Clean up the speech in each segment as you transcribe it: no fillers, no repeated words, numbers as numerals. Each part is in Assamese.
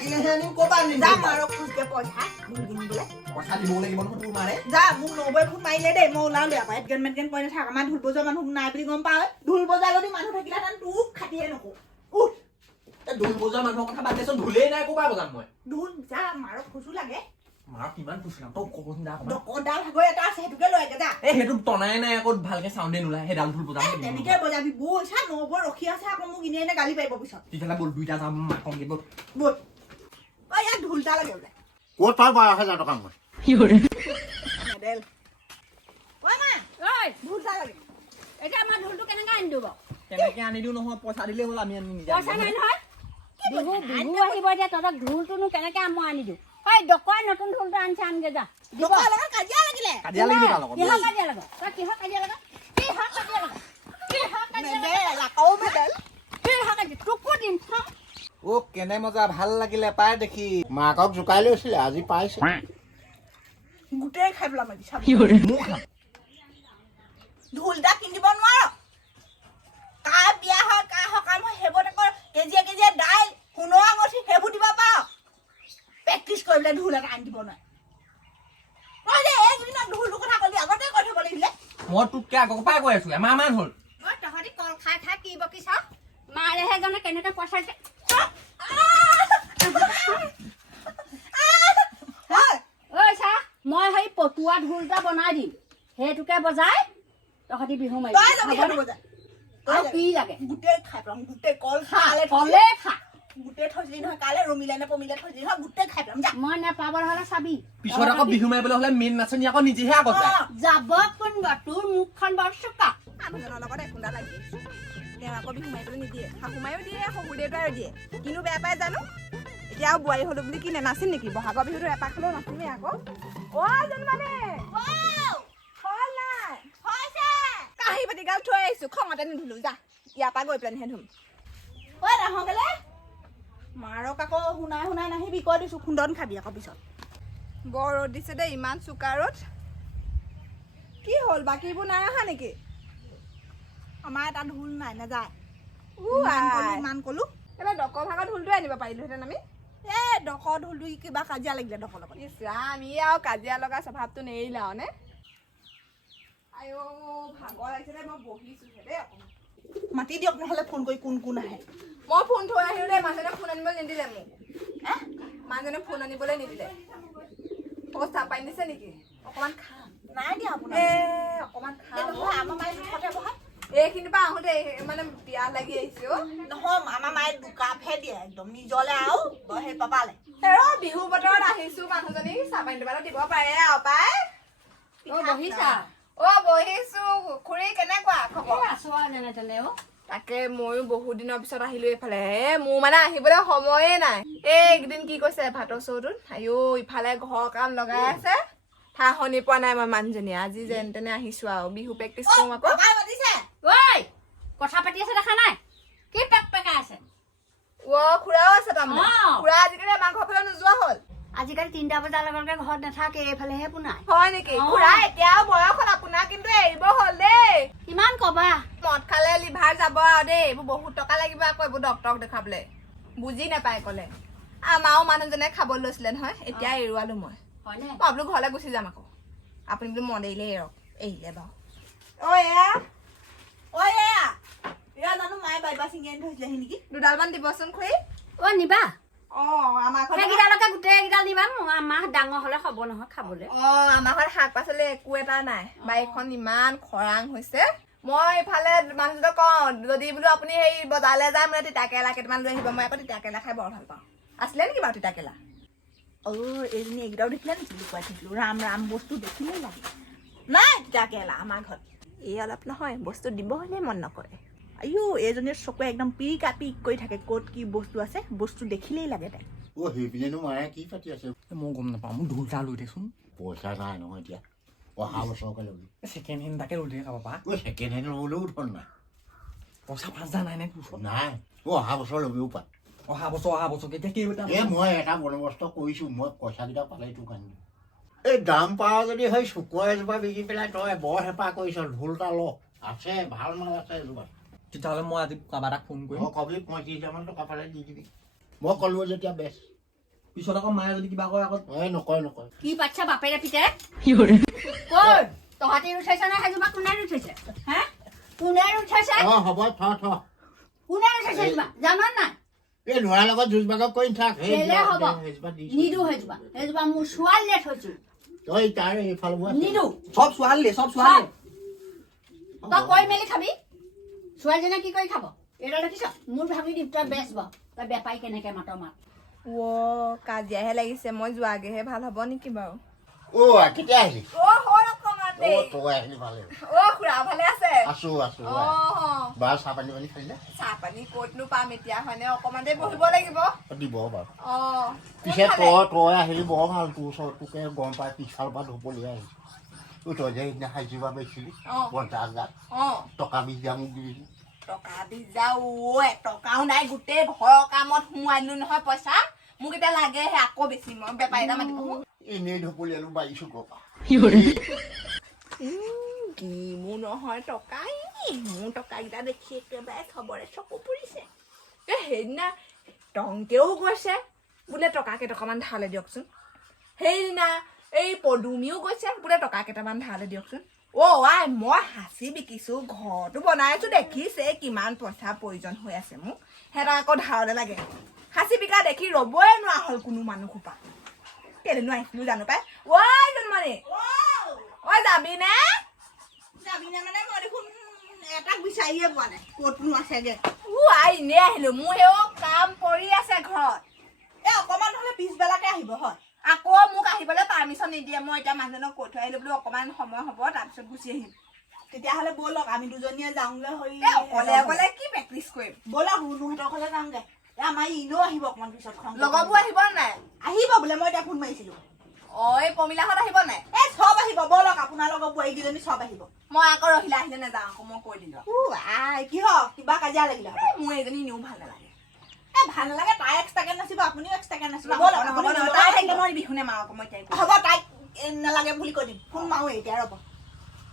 থাকিলেহে আনিম ক'ৰ পৰা আনিম যা মাৰক খুচকে পইচা ঢোল কিনিবলৈ পইচা দিব লাগিব নহয় তোৰ মাৰে যা মোক নবৈ ফোন মাৰিলে দেই মই ওলাও আকৌ এটগেন মেটগেন কৰি নাথাক আমাৰ ঢোল বজোৱা মানুহ নাই বুলি গম পাওঁ ঢোল বজোৱা যদি মানুহ থাকিলেহেঁতেন তোক খাটিয়ে নকওঁ উঠ ঢোল বজোৱা মানুহৰ কথা বাদ দেচোন ঢোলেই নাই ক'ৰ পৰা বজাম মই ঢোল যা মাৰক খুচু লাগে মাৰক কিমান খুচিলাম তই ক'বচোন যা ডকৰডাল ভাগৰ এটা আছে সেইটোকে লৈ আগে যা এই সেইটো টনাই নাই আকৌ ভালকে চাউণ্ডে নোলায় সেই ডাল ঢোল বজাম তেনেকে বজাবি বল চা নবৈ ৰখি আছে আকৌ মোক এনে এনে গালি পাৰিব পিছত তেতিয়াহ'লে বল দুইটা যাম মাকংগে বল বল ঐ ইয়াত ঢোলটা লাগে বোলে ক'ত পাই 12,000 টকা মই মেডেল ঐ মা ঐ ঢোলটা লাগে এতিয়া আমাৰ ঢোলটো কেনেকৈ আনি দিব কেনেকে আনি দিওঁ নহয় পইচা দিলেই হ'ল আমি আনি নিজে পইচা নাই নহয় বিহু আহিব এতিয়া তহঁতক ঢোলটোনো কেনেকৈ মই আনি দিওঁ হয় ডকৰাই নতুন ঢোলটো আনিছে আনগে যা ডকৰ লগত কাজিয়া লাগিলে কাজিয়া লাগিব তাৰ লগত কিহৰ কাজিয়া লগত তই কিহৰ কাজিয়া লগত কিহৰ কাজিয়া লগত কিহৰ কাজিয়া মেডেল আকৌ মেডেল কিহৰ কাজিয়া তোকো দিম চাওঁ অ কেনে মজা ভাল লাগিলে পাই দেখি মাকক জোকাই লৈছিলে আজি পাইছে গোটেই খাই পেলাম আজি চাবি মোক খাম ঢোলটা কিনিব নোৱাৰ কাৰ বিয়া হয় কাৰ সকাম হয় সেইবোৰ আকৌ কেজিয়ে কেজিয়ে দাইল সোণৰ আঙঠি সেইবোৰ দিব পাৰ প্ৰেক্টিচ কৰিবলৈ ঢোল এটা আনি দিব নোৱাৰে তই যে এইকেইদিনত ঢোলটোৰ কথা ক'লি আগতে কৈ থ'ব লাগিছিলে মই তোতকে আগৰ পৰাই কৈ আছো এমাহমান হ'ল অ তহঁতি কল খাই খাই কি বকিছ মাৰেহে জানে কেনেকৈ পইচা দিয়ে ঐ চা মই সেই পটুৱা ঢোল এটা বনাই দিম সেইটোকে বজাই তহঁতি বিহু তই যাবি মাৰিবি সেইটো বজাই আৰু কি লাগে গোটেই খাই পেলাম গোটেই কল খালে কলে খা গোটেই থৈছিলি নহয় কাইলৈ ৰমিলে নে পমিলে থৈছিলি নহয় গোটেই খাই পেলাম যা মই নেপাবলৈ হ'লে চাবি পিছত আকৌ বিহু মাৰিবলৈ হ'লে মেইন নাচনি আকৌ নিজেহে আগত যায় যাব কোনব তোৰ মুখখন বৰ চোকা মানুহজনৰ লগত একোটা লাগি তেওঁ আকৌ বিহু মাৰিবলৈ নিদিয়ে শাহু মায়েও দিয়ে শহুৰ দেউতাও দিয়ে কিনো বেয়া পাই জানো এতিয়া আৰু বোৱাৰী হ'লো বুলি কি নেনাচিম নেকি বহাগৰ বিহুটো এপাক হ'লেও নাচিমেই আকৌ জোনবানে কাঁহী বাতি গাল থৈ আহিছো খঙতে নিধুলো যা ইয়াৰ পৰা গৈ পেলাইহে ধুম ঐ নাহকেলে মাৰক আকৌ শুনাই শুনাই নাহিবি কৈ দিছো খুন্দন খাবি আকৌ পিছত বৰ ৰ'দ দিছে দেই ইমান চোকা ৰ'দ কি হ'ল বাকীবোৰ নাই অহা নেকি আমাৰ এটা ঢোল নাই নাযায় ইমান ক'লো এবাৰ ডকৰ ভাগৰ ঢোলটোৱে আনিব পাৰিলোহেঁতেন আমি ডকৰ ঢোলটো কিবা কাজিয়া লাগিলে ডকৰ লগত ইছ ৰাম ই আৰু কাজিয়া লগা স্বভাৱটো নেৰিলা নে আইঅ ভাগৰ লাগিছে দেই মই বহিছোহে দেই অকণমান মাতি দিয়ক নহ'লে ফোন কৰি কোন কোন আহে মই ফোন থৈ আহিলোঁ দেই মানুহজনে ফোন আনিবলৈ নিদিলে মোক মানুহজনে ফোন আনিবলৈ নিদিলে পইচা পাই দিছে নেকি অকণমান খাম নাই দিয়া আপোনাৰ অকণমান খাম আমাৰ মায়ে মুখতে বহাই এইখিনিৰ পৰা আহোঁতে মানে বিয়া লাগি আহিছে নহয় আমাৰ মায়ে দুকাপহে দিয়ে একদম নিজলে আৰু সেই পাপালে বিহু বতৰত আহিছো মানুহজনী চাহ পানী দিবলৈ দিব পাৰে আৰু পাই বহিছা বহিছো খুৰী কেনেকুৱা খবৰ আছো আৰু যেনে তেনে তাকে ময়ো বহুত দিনৰ পিছত আহিলো এইফালে মোৰ মানে আহিবলৈ সময়ে নাই এইকেইদিন কি কৈছে ভাতৰ চৌটোত আইঅ ইফালে ঘৰ কাম লগাই আছে ঠাহনি পোৱা নাই মই মানুহজনী আজি যেন তেনে আহিছো আৰু বিহু প্ৰেক্টিচ কৰো আকৌ ঐ কথা পাতি আছে দেখা নাই কি পেক পেকাই আছে খুৰাও আছে তাৰমানে খুৰা আজিকালি আমাৰ ঘৰ ফালে নোযোৱা হ'ল আজিকালি 3টা বজাৰ লগে ঘৰত নাথাকে এইফালেহে পোনাই হয় নেকি খুৰা এতিয়াও বয়স হ'ল আপোনাৰ কিন্তু এৰিব হ'ল দেই কিমান কবা মদ খালে লিভাৰ যাব আৰু দেই এইবোৰ বহুত টকা লাগিব আকৌ এইবোৰ ডক্তৰক দেখাবলৈ বুজি নাপায় ক'লে আমাৰো মানুহজনে খাব লৈছিলে নহয় এতিয়া এৰুৱালো মই হয়নে বোলো ঘৰলৈ গুচি যাম আকৌ আপুনি বোলো মদ এৰিলে এৰক এৰিলে বাৰু জানো মায়ে বাইবা ছিঙি আনি থৈছিলেহি নেকি দুডালমান দিবচোন খুৰী নিবা আমাৰ ঘৰত সেইকেইডালকে গোটেইকেইডাল নিবা আমাৰ ডাঙৰ হ'লে খাব নহয় খাবলৈ আমাৰ ঘৰত শাক পাচলি একো এটা নাই বাৰীখন ইমান খৰাং হৈছে মই ইফালে মানুহজনক কওঁ যদি বোলো আপুনি সেই বজাৰলৈ যায় মানে তিতাকেৰেলা কেইটামান লৈ আহিব মই আকৌ তিতাকেৰেলা খাই বৰ ভাল পাওঁ আছিলে নেকি বাৰু তিতাকেৰেলা এইজনী এইকেইটাও দেখিলে নেকি লুকুৱাই থাকিলো ৰাম ৰাম বস্তু দেখিলেই লাগে নাই তিতাকেৰেলা আমাৰ ঘৰত এই অলপ নহয় বস্তু দিব হ'লে মন নকৰে আইঅ এইজনীৰ চকুৱে একদম পিকা পিক কৰি থাকে ক'ত কি বস্তু আছে বস্তু দেখিলেই লাগে তাই সেইপিনেনো মায়ে কি পাতি আছে মই গম নাপাওঁ মোক ঢোল এটা লৈ দেচোন পইচা নাই নহয় এতিয়া অহা বছৰকে ল'বি ছেকেণ্ড হেণ্ড তাকে লৈ দিয়ে খাব পা ছেকেণ্ড হেণ্ড ল'বলৈও ধন নাই পইচা 5,000 নাই নে তোৰ ওচৰত নাই অহা বছৰ ল'বিও পাত অহা বছৰ কেতিয়া কেইটা মই এটা বন্দবস্ত কৰিছোঁ মই পইচাকেইটা পালে তোক আনিম এই দাম পাৱ যদি সেই চুকুৰ এজোপা বিকি পেলাই তই বৰ হেঁপাহ কৰিছ ঢোল এটা ল আছে ভাল মাল আছে এজোপা তেতিয়াহ'লে মই আজি কাৰোবাৰ এটাক ফোন কৰিম কবি 35,000 টকা পালে দি দিবি মই ক'লো যেতিয়া বেচ পিছত আকৌ মায়ে যদি কিবা কয় আকৌ এই নকয় নকয় কি পাতিছে বাপেৰে পিতেৰে ক'ৰ তহঁতি উঠাইছে নে সেইজোপা কোনে উঠাইছে হে কোনে উঠাইছে হ'ব থ কোনে উঠাইছে সেইজোপা জান নাই এই ল'ৰাৰ লগত যুঁজ বাগৰ কৰি থাক কেলে হ'ব নিদো সেইজোপা মোৰ ছোৱালীয়ে থৈছো তই তাৰ এইফাল নিদো চব ছোৱালী তই কৈ মেলি খাবি ছোৱালীজনে কি কৰি খাব এইটো দেখিছ মোৰ ভাঙি দিম তই বেচ তই বেপাৰী কেনেকে মাত কাজিয়াহে লাগিছে মই যোৱাগেহে ভাল হ'ব নেকি বাৰু কেতিয়া আহিলি হ'ল অকমান দেই তই আহিলি ভালে খুৰা ভালে আছে আছো বা চাহ পানী পানী খালি চাহ পানী ক'তনো পাম এতিয়া হয়নে অকমান দেৰি বহিব লাগিব দিব বাৰু পিছে তই আহিলি বৰ ভাল তোৰ ওচৰত তোকে গম পাই পিছফালৰ পৰা ঢপলি আহিছে তই যে সেইদিনা সাজিবা বেচিলি 50,000 টকা 20,000 মোক দিলি টকা দি যাও টকাও নাই গোটেই ঘৰৰ কামত সোমোৱাই দিলো নহয় পইচা মোক এতিয়া লাগেহে আকৌ বেছি মই বেপাৰী এটা মাতিব এনেই ঢপলিয়ালো বাঢ়িছো কপা মোৰ নহয় টকা মোৰ টকাকেইটা দেখি একেবাৰে খবৰে চকু পৰিছে সেইদিনা টংকেও গৈছে বোলে টকা কেইটকামান ধাৰলে দিয়কচোন সেইদিনা এই পদুমিও গৈছে বোলে টকা কেইটামান ধাৰলে দিয়কচোন মই সাঁচি বিকিছো ঘৰটো বনাই আছো দেখিছে কিমান পইচা প্ৰয়োজন হৈ আছে মোক সিহঁতক আকৌ ধাৰলে লাগে সাঁচি বিকা দেখি ৰবই নোৱাৰা হ'ল কোনো মানুহ খোপা কেলেনো আহিছিলো জানো পাই জন্মনি যাবিনে মানে মই দেখোন এটাক বিচাৰিয়ে পোৱা নাই ক'তনো আছেগে এনে আহিলো মোৰ সেই কাম পৰি আছে ঘৰত অকমান হ'লে পিছবেলাকে আহিব হয় আকৌ মোক আহিবলৈ পাৰ্মিশ্যন নিদিয়ে মই এতিয়া মানুহজনক কৈ থৈ আহিলো বোলো অকমান সময় হ'ব তাৰপিছত গুচি আহিম তেতিয়াহ'লে ব'লক আমি দুজনীয়ে যাওঁগে অকলে অকলে কি প্ৰেক্টিচ কৰিম ব'লক ৰুনুহঁতৰ ঘৰলে যাওঁগে আমাৰ ইনেও আহিব অকমান পিছত লগৰবোৰ আহিব নাই আহিব বোলে মই এতিয়া ফোন মাৰিছিলো এই পমিলাহঁত আহিব নাই চব আহিব ব'লক আপোনাৰ লগৰ বোৱাৰীকেইজনী চব আহিব মই আকৌ ৰহিলা আহিলে নাযাওঁ আকৌ মই কৈ দিলো কিহ কিবা কাজিয়া লাগিলে মোৰ এইজনী এনেও ভাল নালাগে ভাল নালাগে তাই এক্সট্ৰাকে নাচিব আপুনিও এক্সট্ৰাকে নাচিব তাই থাকিলে মই বিহুনে মাৰো আকৌ মই হ'ব তাইক নালাগে বুলি কৈ দিম ফোন মাৰো এতিয়া ৰ'ব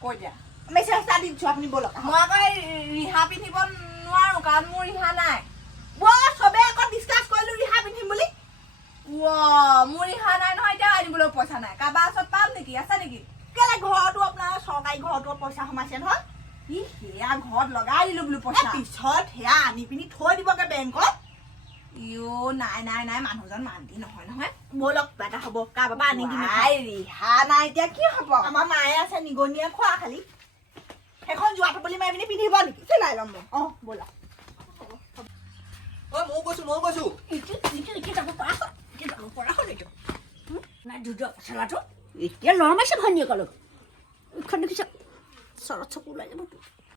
কৈ দিয়া মেছেজ এটা দি দিছো আপুনি ব'লক মই আকৌ ৰিহা পিন্ধিব নোৱাৰো কাৰণ মোৰ ৰিহা নাই চবে আকৌ ডিছকাছ কৰিলো ৰিহা পিন্ধিম বুলি মোৰ ৰিহা নাই নহয় এতিয়া আনিবলৈ পইচা নাই কাৰোবাৰ ওচৰত পাম নেকি আছে নেকি কেলে ঘৰতো আপোনাৰ চৰকাৰী ঘৰতো পইচা সোমাইছে নহয় সেয়া ঘৰত লগাই দিলো বোলো পইচা পিছত সেয়া আনি পিনি থৈ দিবগে বেংকত নাই মানুহজন মান্তি নহয় ব'লক কিবা এটা হ'ব কাৰোবাৰ আনি দিম ৰিহা নাই এতিয়া কি হ'ব আমাৰ মায়ে আছে নিগনিয়ে খোৱা খালি সেইখন যোৱা টপলি মাৰি পিনি পিন্ধিব নেকি চিলাই ল'ম ব'লক ময়ো গৈছো এতিয়া লৰমাইছে ভনীয়েকলৈ দেখিছ চৰত চকু ওলাই যাব